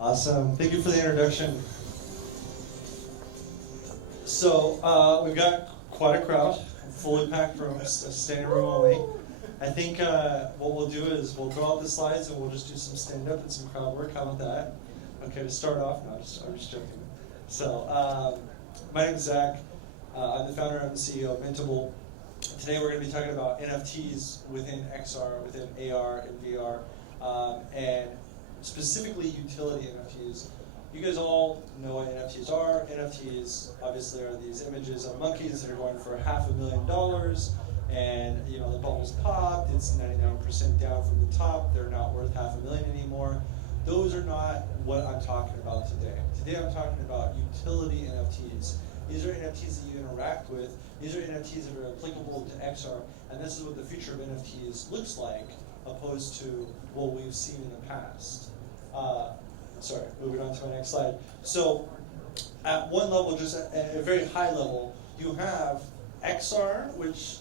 Awesome. Thank you for the introduction. So we've got quite a crowd, fully packed rooms, a standing room only. I think what we'll do is we'll go out the slides and we'll just do some stand-up and some crowd work. How about that? Okay, to start off, no, I'm just joking. So my name is Zach. I'm the founder and the CEO of Mintable. Today we're going to be talking about NFTs within XR, within AR and VR, and specifically utility NFTs. You guys all know what NFTs are. NFTs obviously are these images of monkeys that are going for $500,000, and you know the bubbles popped. It's 99% down from the top. They're not worth $500,000 anymore. Those are not what I'm talking about today. Today I'm talking about utility NFTs. These are NFTs that you interact with. These are NFTs that are applicable to XR, and this is what the future of NFTs looks like, opposed to what we've seen in the past. Sorry, moving on to my next slide. So, at one level, just at a very high level, you have XR, which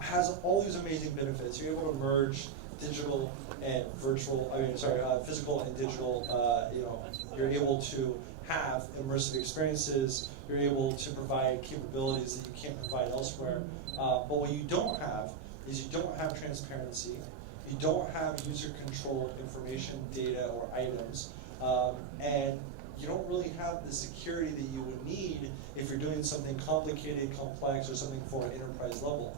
has all these amazing benefits. You're able to merge digital and virtual. Physical and digital. You're able to have immersive experiences. You're able to provide capabilities that you can't provide elsewhere. But what you don't have is you don't have transparency. You don't have user-controlled information, data, or items. And you don't really have the security that you would need if you're doing something complicated, complex, or something for an enterprise level.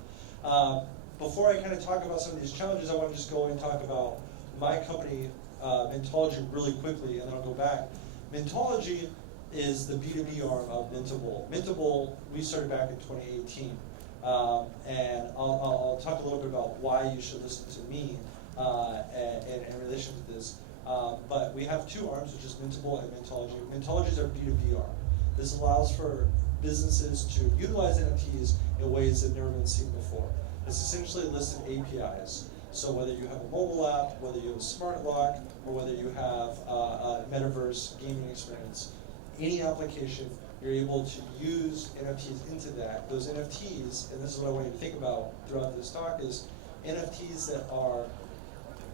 Before I kind of talk about some of these challenges, I want to just go and talk about my company, Mintology, really quickly, and then I'll go back. Mintology is the B2B arm of Mintable. Mintable, we started back in 2018. And I'll talk a little bit about why you should listen to me in relation to this. But we have two arms, which is Mintable and Mintology. Mintology is our B2B arm. This allows for businesses to utilize NFTs in ways that have never been seen before. It's essentially a list of APIs. So whether you have a mobile app, whether you have a smart lock, or whether you have a metaverse gaming experience, any application, you're able to use NFTs into that. Those NFTs, and this is what I want you to think about throughout this talk, is NFTs that are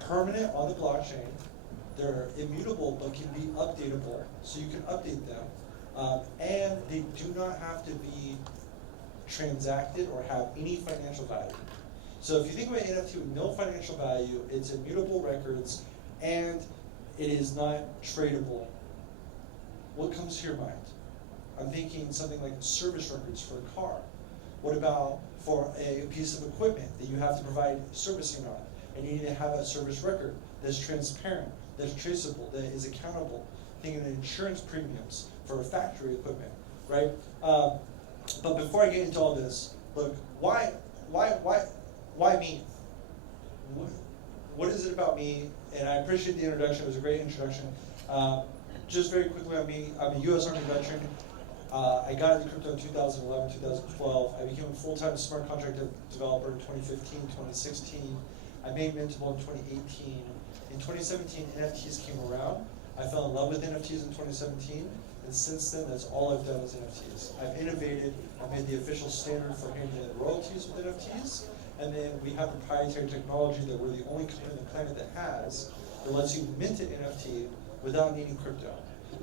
permanent on the blockchain. They're immutable but can be updatable, so you can update them. And they do not have to be transacted or have any financial value. So if you think about NFT with no financial value, it's immutable records, and it is not tradable. What comes to your mind? I'm thinking something like service records for a car. What about for a piece of equipment that you have to provide servicing on? And you need to have a service record that's transparent, that's traceable, that is accountable. Thinking of insurance premiums for factory equipment, right? But before I get into all this, look, why me? What is it about me? And I appreciate the introduction. It was a great introduction. Just very quickly on me, I'm a U.S. Army veteran. I got into crypto in 2011, 2012. I became a full-time smart contract developer in 2015, 2016. I made Mintable in 2018. In 2017, NFTs came around. I fell in love with NFTs in 2017, and since then, that's all I've done is NFTs. I've innovated. I made the official standard for handling royalties with NFTs, and then we have proprietary technology that we're the only company on the planet that has that lets you mint an NFT without needing crypto.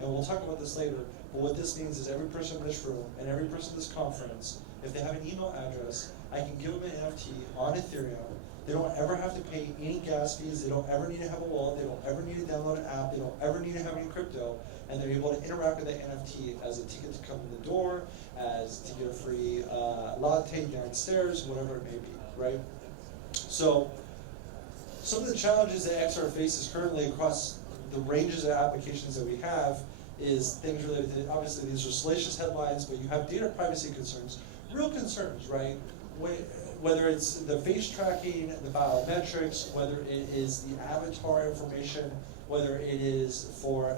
And we'll talk about this later, but what this means is every person in this room and every person in this conference, if they have an email address, I can give them an NFT on Ethereum. They don't ever have to pay any gas fees. They don't ever need to have a wallet. They don't ever need to download an app. They don't ever need to have any crypto. And they're able to interact with that NFT as a ticket to come in the door, as to get a free latte downstairs, whatever it may be, right? So some of the challenges that XR faces currently across the ranges of applications that we have is things related to, obviously these are salacious headlines, but you have data privacy concerns, real concerns, right? Whether it's the face tracking, the biometrics, whether it is the avatar information, whether it is for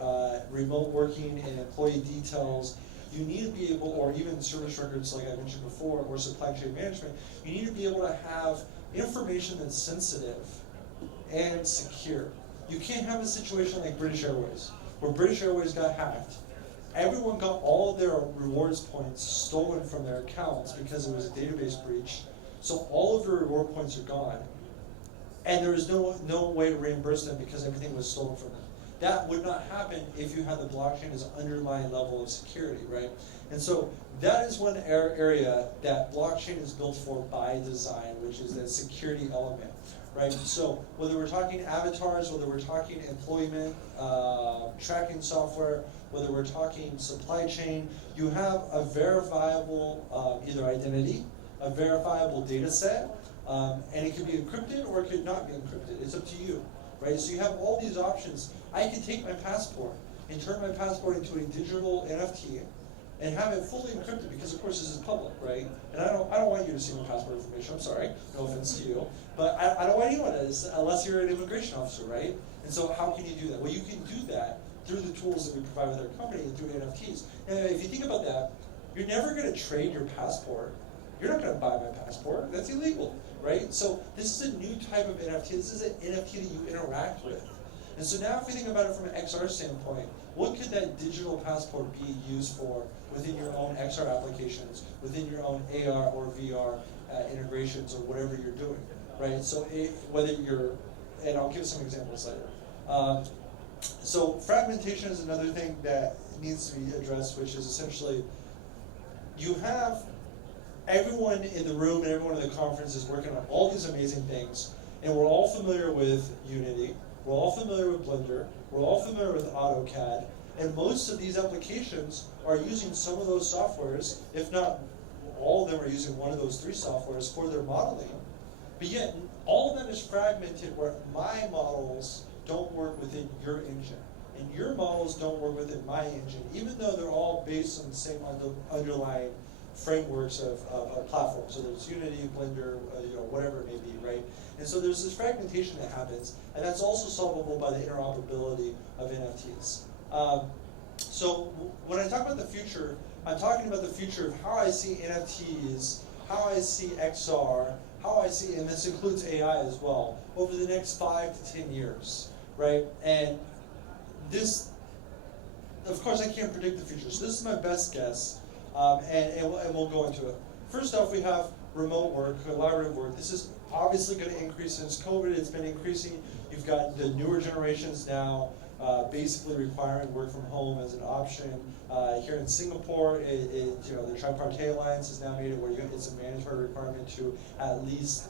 remote working and employee details, you need to be able, or even service records like I mentioned before, or supply chain management, you need to be able to have information that's sensitive and secure. You can't have a situation like British Airways, where British Airways got hacked. Everyone got all of their rewards points stolen from their accounts because it was a database breach. So all of their reward points are gone. And there is no way to reimburse them because everything was stolen from them. that would not happen if you had the blockchain as an underlying level of security, right? And so that is one area that blockchain is built for by design, which is that security element, right? So whether we're talking avatars, whether we're talking employment, tracking software, whether we're talking supply chain, you have a verifiable either identity, a verifiable data set, and it could be encrypted or it could not be encrypted. It's up to you, right? So you have all these options. I can take my passport and turn my passport into a digital NFT and have it fully encrypted because, of course, this is public, right? And I don't want you to see my passport information. I'm sorry, no offense to you, but I don't want anyone to, unless you're an immigration officer, right? And so, how can you do that? Well, you can do that through the tools that we provide with our company and through NFTs. And if you think about that, you're never going to trade your passport. You're not going to buy my passport. That's illegal, right? So this is a new type of NFT. This is an NFT that you interact with. And so now if we think about it from an XR standpoint, what could that digital passport be used for within your own XR applications, within your own AR or VR integrations or whatever you're doing, right? So whether you're, and I'll give some examples later. So fragmentation is another thing that needs to be addressed, which is essentially you have everyone in the room and everyone in the conference is working on all these amazing things, and we're all familiar with Unity, we're all familiar with Blender, we're all familiar with AutoCAD, and most of these applications are using some of those softwares, if not all of them are using one of those three softwares for their modeling, but yet all of them is fragmented where my models don't work within your engine, and your models don't work within my engine, even though they're all based on the same underlying frameworks of platforms. So there's Unity, Blender, whatever it may be, right? And so there's this fragmentation that happens, and that's also solvable by the interoperability of NFTs. So when I talk about the future, I'm talking about the future of how I see NFTs, how I see XR, how I see, and this includes AI as well, over the next 5 to 10 years, right? And this, of course, I can't predict the future, so this is my best guess, and we'll go into it. First off, we have remote work, collaborative work. This is obviously going to increase since COVID. It's been increasing. You've got the newer generations now basically requiring work from home as an option. Here in Singapore, the Tripartite Alliance has now made it where it's a mandatory requirement to at least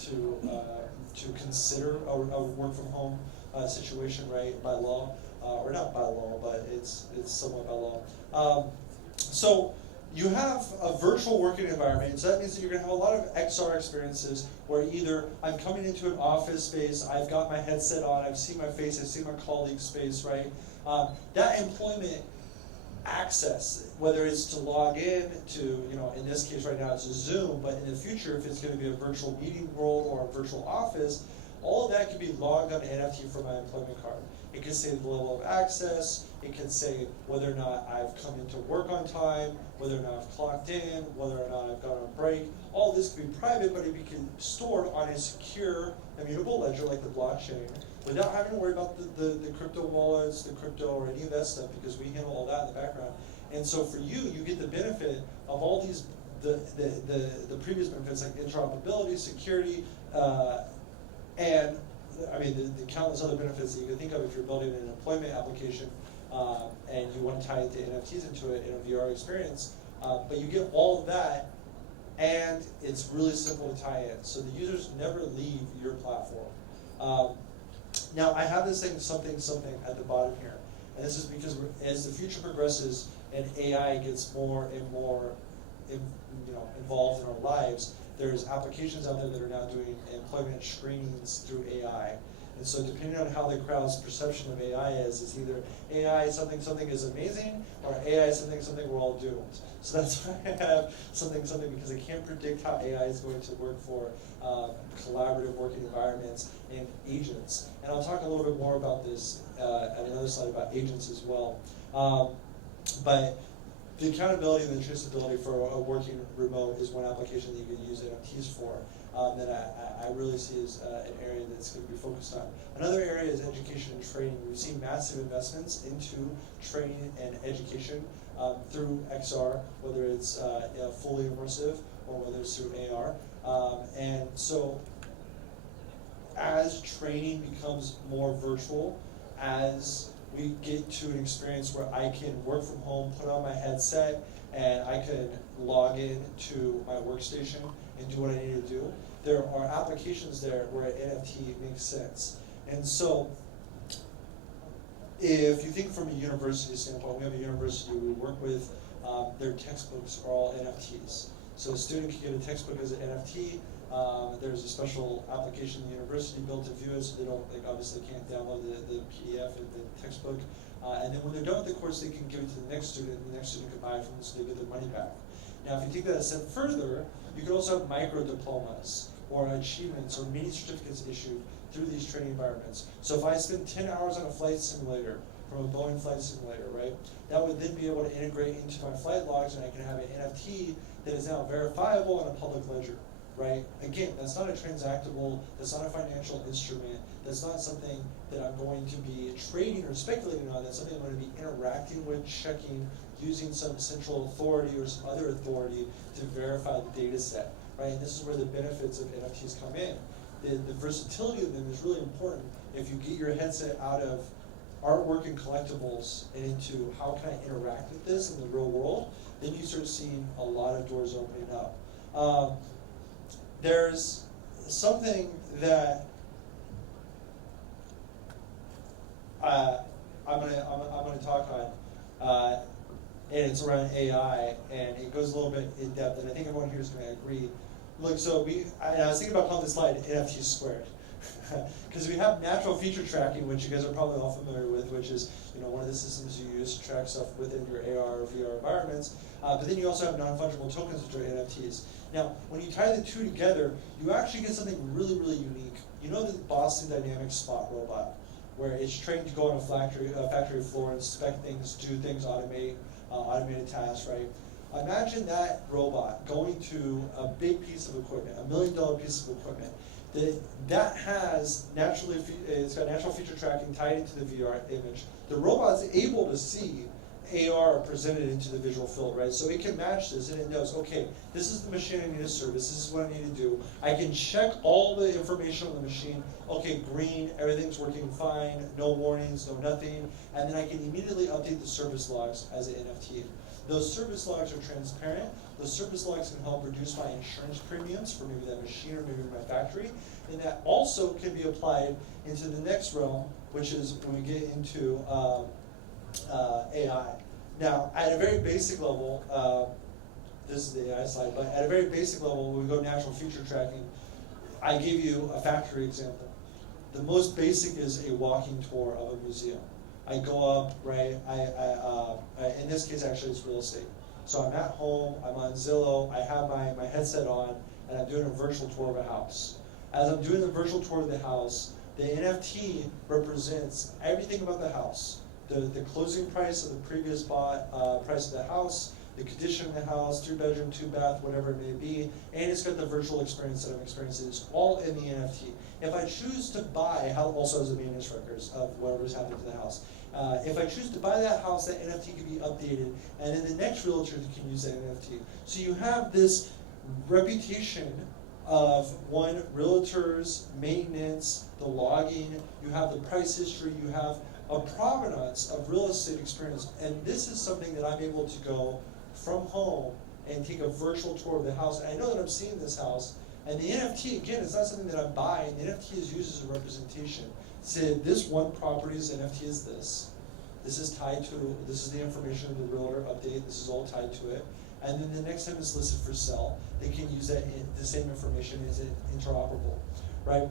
to consider a work from home situation, right, by law, or not by law, but it's somewhat by law. So you have a virtual working environment, so that means that you're going to have a lot of XR experiences where either I'm coming into an office space, I've got my headset on, I've seen my face, I've seen my colleague's face, right? That employment access, whether it's to log in to, in this case right now it's a Zoom, but in the future if it's going to be a virtual meeting world or a virtual office, all of that can be logged on NFT for my employment card. It can say the level of access, it can say whether or not I've come into work on time, whether or not I've clocked in, whether or not I've gone on break. All this can be private, but it can be stored on a secure, immutable ledger like the blockchain without having to worry about the crypto wallets, the crypto, or any of that stuff, because we handle all that in the background. And so for you, you get the benefit of all these, the previous benefits like interoperability, security, and I mean the countless other benefits that you can think of if you're building an employment application and you want to tie the NFTs into it in a VR experience. But you get all of that, and it's really simple to tie in. So the users never leave your platform. Now I have this thing something at the bottom here, and this is because as the future progresses and AI gets more and more involved in our lives, there's applications out there that are now doing employment screenings through AI. And so depending on how the crowd's perception of AI is either AI something is amazing, or AI something we're all doomed. So that's why I have something because I can't predict how AI is going to work for collaborative working environments and agents. And I'll talk a little bit more about this at another slide about agents as well. But the accountability and the traceability for a working remote is one application that you can use NFTs for that I really see as an area that's going to be focused on. Another area is education and training. We've seen massive investments into training and education through XR, whether it's fully immersive or whether it's through AR. And so as training becomes more virtual, as we get to an experience where I can work from home, put on my headset, and I can log in to my workstation and do what I need to do, there are applications there where an NFT makes sense. And so, if you think from a university standpoint, we have a university we work with, their textbooks are all NFTs. So a student can get a textbook as an NFT. There's a special application the university built to view it, so they don't, like, obviously can't download the PDF and the textbook. And then when they're done with the course, they can give it to the next student, and the next student can buy it from them, so they get their money back. Now, if you take that a step further, you can also have micro diplomas or achievements or mini certificates issued through these training environments. So if I spend 10 hours on a flight simulator, from a Boeing flight simulator, right, that would then be able to integrate into my flight logs, and I can have an NFT that is now verifiable in a public ledger, right? Again, that's not a transactable, that's not a financial instrument, that's not something that I'm going to be trading or speculating on, that's something I'm going to be interacting with, checking, using some central authority or some other authority to verify the data set, right? And this is where the benefits of NFTs come in. The versatility of them is really important. If you get your headset out of artwork and collectibles and into how can I interact with this in the real world, then you start seeing a lot of doors opening up. There's something that I'm gonna talk on, and it's around AI, and it goes a little bit in depth, and I think everyone here is going to agree. Look, so I was thinking about calling this slide NFT squared, because we have natural feature tracking, which you guys are probably all familiar with, which is one of the systems you use to track stuff within your AR or VR environments. But then you also have non-fungible tokens, which are NFTs. Now, when you tie the two together, you actually get something really, really unique. You know the Boston Dynamics spot robot, where it's trained to go on a factory floor, inspect things, do things, automated tasks, right? Imagine that robot going to a big piece of equipment, $1 million piece of equipment, that has it's got natural feature tracking tied into the VR image. The robot's able to see AR presented into the visual field, right? So it can match this, and it knows, okay, this is the machine I need to service, this is what I need to do. I can check all the information on the machine. Okay, green, everything's working fine, no warnings, no nothing, and then I can immediately update the service logs as an NFT. Those service logs are transparent. Those service logs can help reduce my insurance premiums for maybe that machine or maybe my factory, and that also can be applied into the next realm, which is when we get into AI. Now, at a very basic level, this is the AI slide, but at a very basic level, when we go natural feature tracking, I gave you a factory example. The most basic is a walking tour of a museum. I go up, right, in this case, actually, it's real estate. So I'm at home, I'm on Zillow, I have my headset on, and I'm doing a virtual tour of a house. As I'm doing the virtual tour of the house, the NFT represents everything about the house. The closing price of the previous price of the house, the condition of the house, 3-bedroom, 2-bath, whatever it may be, and it's got the virtual experience that I'm experiencing. It's all in the NFT. If I choose to buy, also has the maintenance records of whatever's happening to the house. If I choose to buy that house, that NFT can be updated, and then the next realtor can use that NFT. So you have this reputation of realtors, maintenance, the logging, you have the price history, you have a provenance of real estate experience, and this is something that I'm able to go from home and take a virtual tour of the house, and I know that I'm seeing this house, and the NFT, again, it's not something that I'm buying, the NFT is used as a representation. Say, this one property's NFT is this. This is tied to, this is the information of the realtor update, this is all tied to it, and then the next time it's listed for sale, they can use that the same information as interoperable, right?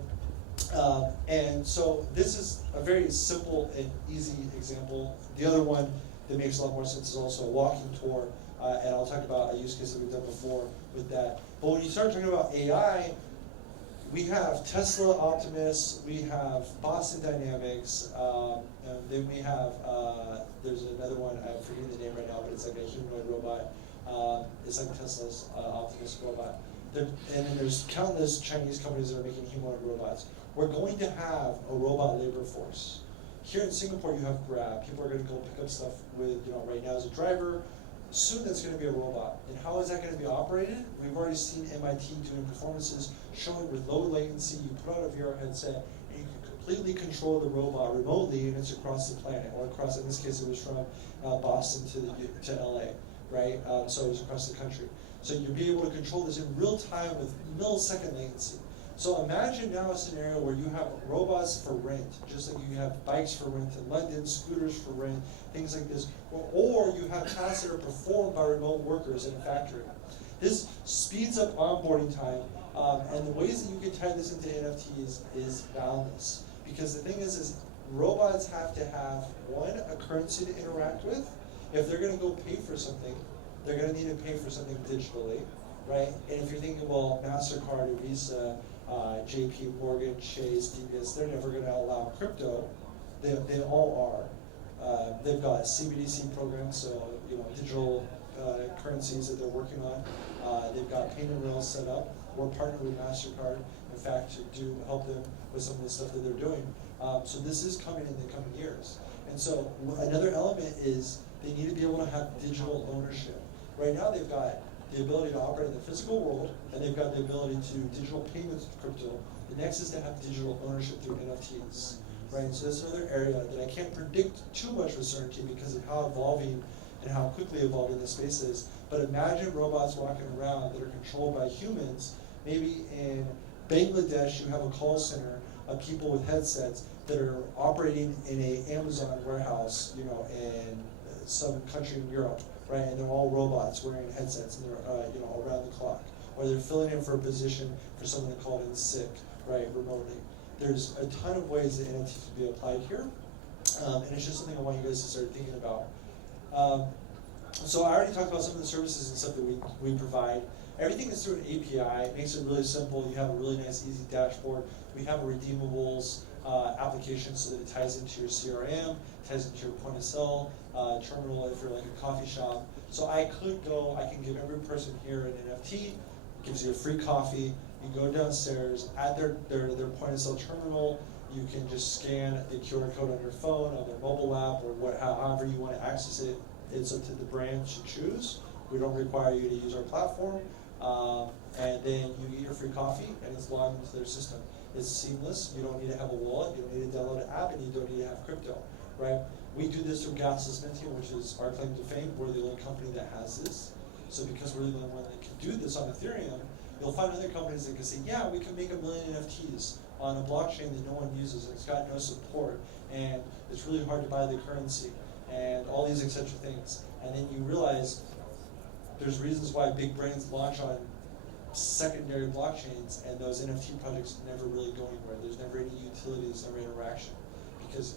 And so this is a very simple and easy example. The other one that makes a lot more sense is also a walking tour, and I'll talk about a use case that we've done before with that. But when you start talking about AI, we have Tesla Optimus, we have Boston Dynamics, and then we have, there's another one, I'm forgetting the name right now, but it's like a humanoid robot. It's like Tesla's Optimus robot. And then there's countless Chinese companies that are making humanoid robots. We're going to have a robot labor force. Here in Singapore, you have Grab. People are going to go pick up stuff with, right now as a driver. soon that's going to be a robot. And how is that going to be operated? We've already seen MIT doing performances showing with low latency, you put on a VR headset, and you can completely control the robot remotely, and it's across the planet, or across, in this case it was from Boston to LA, right? So it was across the country. So you'll be able to control this in real time with millisecond latency. So imagine now a scenario where you have robots for rent, just like you have bikes for rent in London, scooters for rent, things like this, or you have tasks that are performed by remote workers in a factory. This speeds up onboarding time, and the ways that you can tie this into NFTs is boundless. Because the thing is robots have to have, one, a currency to interact with. If they're going to go pay for something, they're going to need to pay for something digitally, right? And if you're thinking, well, MasterCard or Visa, JP Morgan, Chase, DBS, they're never going to allow crypto. They all are. They've got CBDC programs, so digital currencies that they're working on. They've got payment rails set up. We're partnered with MasterCard, in fact, to help them with some of the stuff that they're doing. So this is coming in the coming years. And so another element is they need to be able to have digital ownership. Right now they've got the ability to operate in the physical world, and they've got the ability to digital payments with crypto. The next is to have digital ownership through NFTs, right? So that's another area that I can't predict too much with certainty because of how evolving and how quickly evolving this space is. But imagine robots walking around that are controlled by humans. Maybe in Bangladesh, you have a call center of people with headsets that are operating in an Amazon warehouse, in some country in Europe, right? And they're all robots wearing headsets, and they're around the clock. Or they're filling in for a position for someone that called in sick, right, remotely. There's a ton of ways that NFTs can be applied here, and it's just something I want you guys to start thinking about. So I already talked about some of the services and stuff that we provide. Everything is through an API. It makes it really simple. You have a really nice, easy dashboard. We have a redeemables application so that it ties into your CRM, ties into your point of sale terminal if you're like a coffee shop. So I can give every person here an NFT, gives you a free coffee. You go downstairs at their point of sale terminal. You can just scan the QR code on your phone, on their mobile app, or however you want to access it. It's up to the brand to choose. We don't require you to use our platform. And then you get your free coffee, and it's logged into their system. It's seamless. You don't need to have a wallet. You don't need to download an app, and you don't need to have crypto, right? We do this through gasless minting, which is our claim to fame. We're the only company that has this. So because we're the only one that can do this on Ethereum, you'll find other companies that can say, yeah, we can make 1 million NFTs on a blockchain that no one uses, and it's got no support, and it's really hard to buy the currency, and all these etc. things. And then you realize there's reasons why big brands launch on secondary blockchains, and those NFT projects never really go anywhere. There's never any utility, there's never interaction, because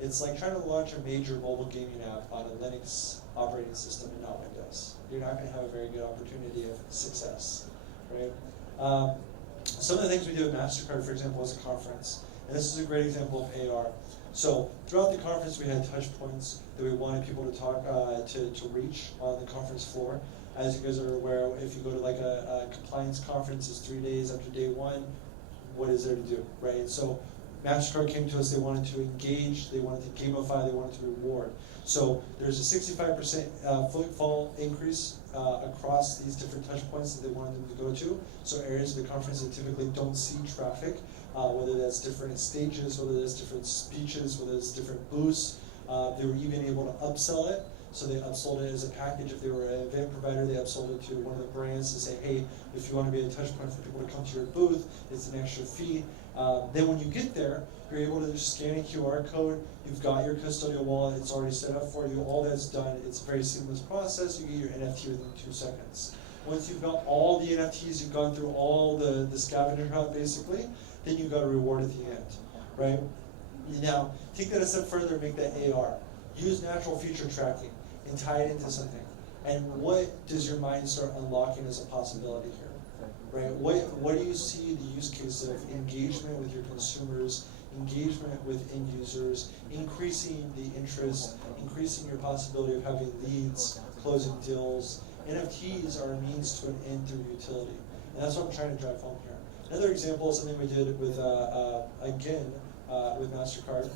it's like trying to launch a major mobile gaming app on a Linux operating system and not Windows. You're not going to have a very good opportunity of success, right? Some of the things we do at MasterCard, for example, is a conference, and this is a great example of AR. So throughout the conference, we had touch points that we wanted people to talk to reach on the conference floor. As you guys are aware, if you go to like a compliance conference, it's 3 days after day one. What is there to do, right? So MasterCard came to us, they wanted to engage, they wanted to gamify, they wanted to reward. So there's a 65% footfall increase across these different touch points that they wanted them to go to. So areas of the conference that typically don't see traffic, whether that's different stages, whether that's different speeches, whether it's different booths. They were even able to upsell it. So they upsold it as a package. If they were an event provider, they upsold it to one of the brands to say, hey, if you want to be a touch point for people to come to your booth, it's an extra fee. Then when you get there, you're able to just scan a QR code. You've got your custodial wallet. It's already set up for you. All that's done. It's a very seamless process. You get your NFT within 2 seconds. Once you've got all the NFTs, you've gone through all the scavenger hunt, basically, then you've got a reward at the end, right? Now, take that a step further and make that AR. Use natural feature tracking and tie it into something. And what does your mind start unlocking as a possibility here, right? What do you see the use case of engagement with your consumers, engagement with end users, increasing the interest, increasing your possibility of having leads, closing deals? NFTs are a means to an end through utility. And that's what I'm trying to drive home here. Another example is something we did with, with MasterCard.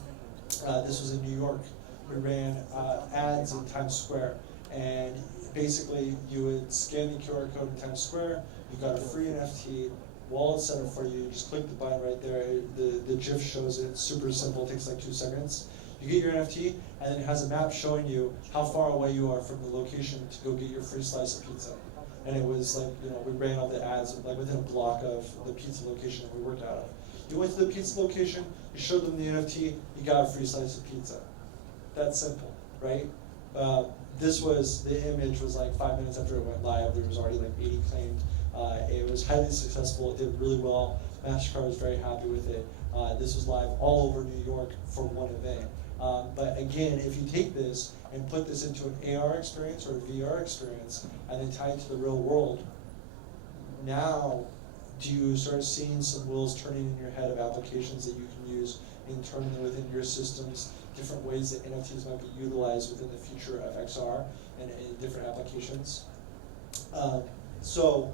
This was in New York. we ran ads in Times Square, and basically you would scan the QR code in Times Square, you got a free NFT, wallet set up for you, you just click the button right there, the GIF shows it, it's super simple, it takes like 2 seconds. You get your NFT, and then it has a map showing you how far away you are from the location to go get your free slice of pizza. And it was like, we ran all the ads like within a block of the pizza location that we worked out of. You went to the pizza location, you showed them the NFT, you got a free slice of pizza. That's simple, right? The image was like 5 minutes after it went live, there was already like 80 claimed. It was highly successful, it did really well. MasterCard was very happy with it. This was live all over New York for one event. But again, if you take this and put this into an AR experience or a VR experience, and then tie it to the real world, now do you start seeing some wheels turning in your head of applications that you can use internally within your systems, different ways that NFTs might be utilized within the future of XR and in different applications. So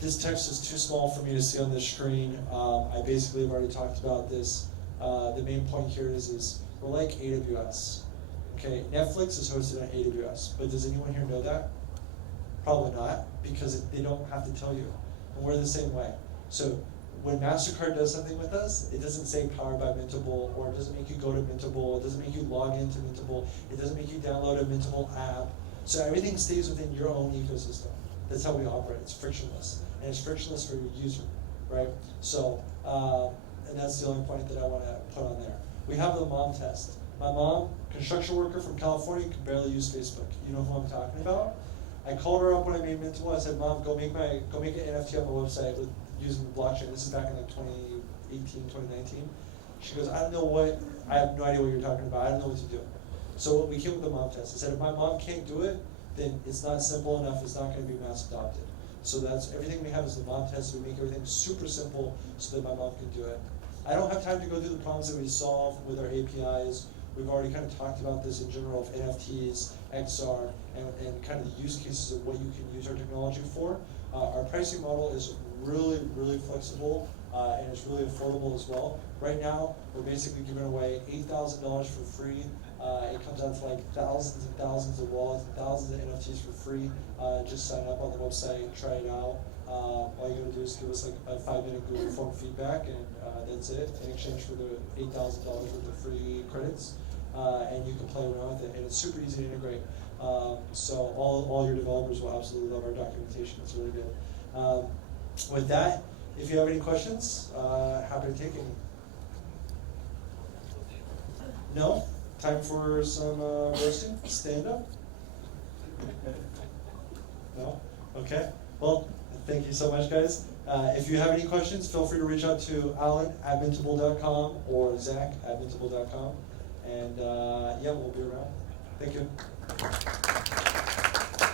this text is too small for me to see on this screen. I basically have already talked about this. The main point here is we're like AWS. Okay, Netflix is hosted on AWS, but does anyone here know that? Probably not, because they don't have to tell you. And we're the same way. So when MasterCard does something with us, it doesn't say powered by Mintable, or it doesn't make you go to Mintable, it doesn't make you log into Mintable, it doesn't make you download a Mintable app. So everything stays within your own ecosystem. That's how we operate. It's frictionless. And it's frictionless for your user, right? So, and that's the only point that I want to put on there. We have the mom test. My mom, construction worker from California, can barely use Facebook. You know who I'm talking about? I called her up when I made Mintable. I said, Mom, go make an NFT on my website using the blockchain. This is back in like 2018, 2019. She goes, I have no idea what you're talking about. I don't know what to do. So we came with the mom test. I said, if my mom can't do it, then it's not simple enough. It's not going to be mass adopted. So that's everything we have is the mom test. We make everything super simple so that my mom can do it. I don't have time to go through the problems that we solve with our APIs. We've already kind of talked about this in general of NFTs, XR, and kind of the use cases of what you can use our technology for. Our pricing model is really, really flexible, and it's really affordable as well. Right now, we're basically giving away $8,000 for free. It comes out to like thousands and thousands of wallets, and thousands of NFTs for free. Just sign up on the website, try it out. All you gotta do is give us like a 5-minute Google form feedback, and that's it, in exchange for the $8,000 worth of free credits. And you can play around with it, and it's super easy to integrate. So all your developers will absolutely love our documentation. It's really good. With that, if you have any questions, happy to take any. No? Time for some roasting? Stand up? No? Okay. Well, thank you so much, guys. If you have any questions, feel free to reach out to Alan at Mintable.com or Zach at Mintable.com. And yeah, we'll be around. Thank you.